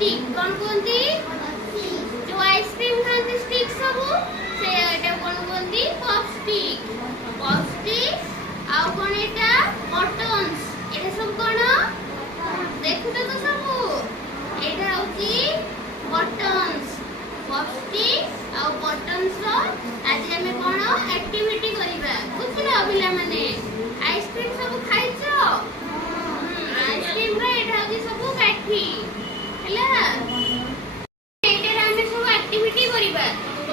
stick कौन कहती जो आइसक्रीम खाती स्टिक सब से एटा कौन कहती पॉप स्टिक आउ कौन एटा बटन्स एटा सब कौन देखु तो सब एटा होची बटन्स पॉप स्टिक आउ बटन्स रो आज हमें कौन एक्टिविटी करिबा बुझलो पिला माने आइसक्रीम सब खाइछो आइसक्रीम रे एटा होची सब काठी हैला एटा हमें सब एक्टिविटी करिबा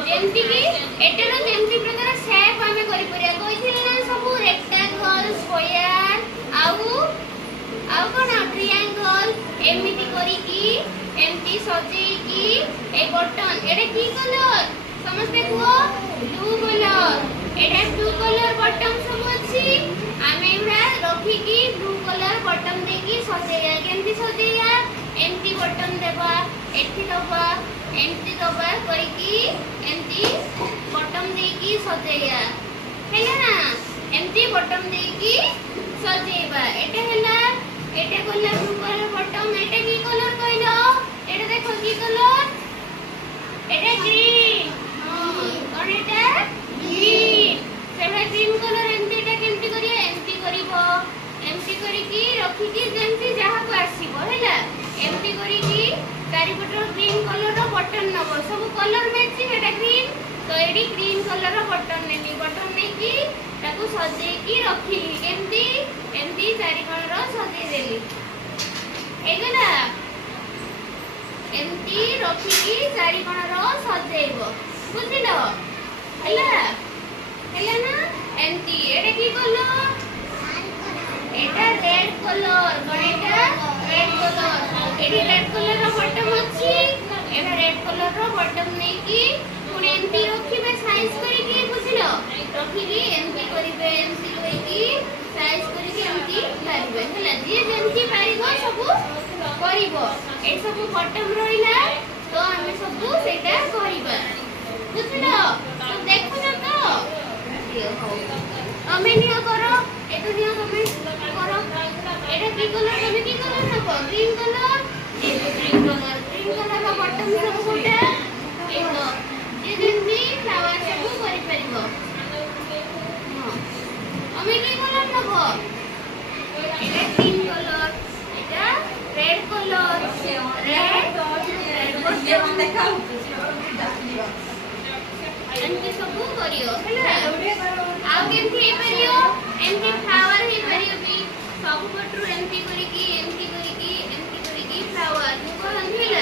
जेंति कि एटा रो जेंति प्रकार शेप हमें करि परिया कहिथिले ना सब रेक्टेंगल स्क्वायर आउ कोन ट्रायंगल एमिति करी की एमती सजेई की ए बटन एटा की कलर समझते को ब्लू कलर एटा ब्लू कलर बटन सब अछि आमे एबरा रखी की ब्लू कलर बटन दे की सजेया केमती सजेया एमती बटन देबा एठी दबा एमती दबा करी की एमती बटन दे की सजेया हैला ना एमती बटन दे की सजेबा एटा हैला एटा कलर ब्लू कलर बटन एटा की कलर कहलो एटा देखो की कलर एटा ग्रीन कौन एटा ग्रीन सेबा ग्रीन कलर एमती एटा केमती करिया एमती करिवो एमती करी की रखी की जेमती जहा को आसीबो हैला एमती करी की चारि पटो ग्रीन कलर रो बटन नबो सब कलर मैचिंग एटा ग्रीन तो एडी ग्रीन कलर रो बटन नेली बटन नै की ताको सजे की रखी केमती एमती चारि कलर रो सजे देली एगला एमती रखी की चारि कलर रो सजेइबो बुझिलो हैला हैला ना एमती एटा की कलर एटा रेड कलर कोन एटा रेड कलर एडी रेड कलर रो बटन अछि एटा रेड कलर रो बटन नै की पुनी एमती रखिबे साइज करी की बुझिलो रखी की एमती करिबे एमती रही की साइज करी की एमती पारिबे हैला जे जेमती पारिबो सब करिबो ए सब बटन रहिला तो हमें सब सेटा करिबा बुझिलो तो देखो ना तो ये हो हमें नियो करो ए तो नियो हमें करो एटा की कलर तमे की कलर नबो ग्रीन कलर ग्रीन कलर रो बटन सब कोटा एतो जे जेमती फ्लावर सब करि परिबो हमें की कलर नबो एटा ग्रीन कलर एटा रेड कलर रेड बटन देखाओ एमती सब करियो हैला आउ केमती हे परियो एमती फ्लावर हे परियो भी सब पटरू एमती करी की फ्लावर को हंधिला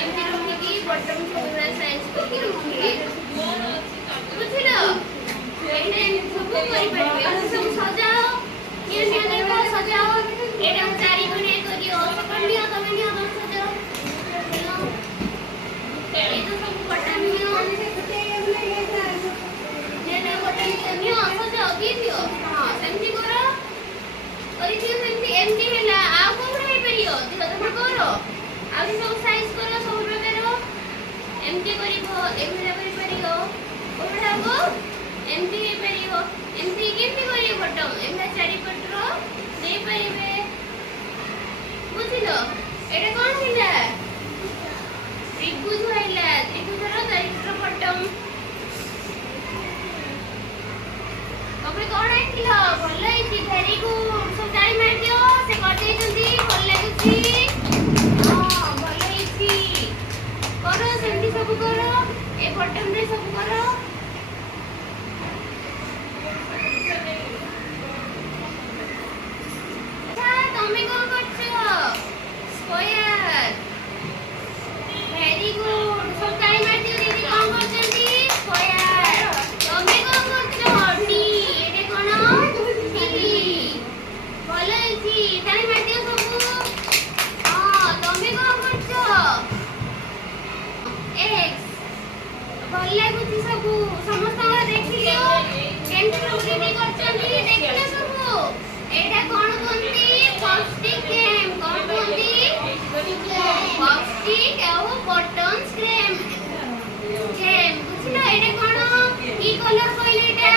एमती रखी की बटन पूरा साइज करके रखिए बुझिलो एने सब करि परिबे सब सजाओ ये देखो सजाओ एटा चारि कोने करियो सकंडियो तमे नियो तमे सजाओ ए तो सब बटन नियो जेने बटन नियो सजाओ दी दियो हां सेमती करो करी दियो सेमती एमती हैला आ कोबडा हे परियो दियो तमे करो आ सब साइज करो सब प्रकार एमती करिवो एमरा करि परियो कोबडा को एमती हे परियो एमती केमती करियो बटन एमरा चारि पटरो दे परिबे बुझिलो एटा कोन हिला त्रिभुज हैला त्रिभुजर चारित्र बटन ओबे कोन आइथिलो भल आइछि भेरी गुड सब टाइम मार दियो से कर दे जल्दी भल लागुछि हां भल आइछि करो सेमती सब करो ए बटन रे सब करो तमे कोन करछो स्क्वायर वेरी गुड सब टाइम मार दियो दीदी कोन करछंती स्क्वायर तमे कोन करछो टी एटे कोन टी भलो आइछि टाइम मार दियो सब हां तमे कोन करछो एक्स भल लागुछि सब समस्त देखिलियो केमती सब दीदी करछंती देखिले सब एटा कोन कोनती पॉपस्टिक गेम कोन कोनती पॉपस्टिक आउ बटन्स गेम बुझिलो एटा कोन की कलर कहले एटा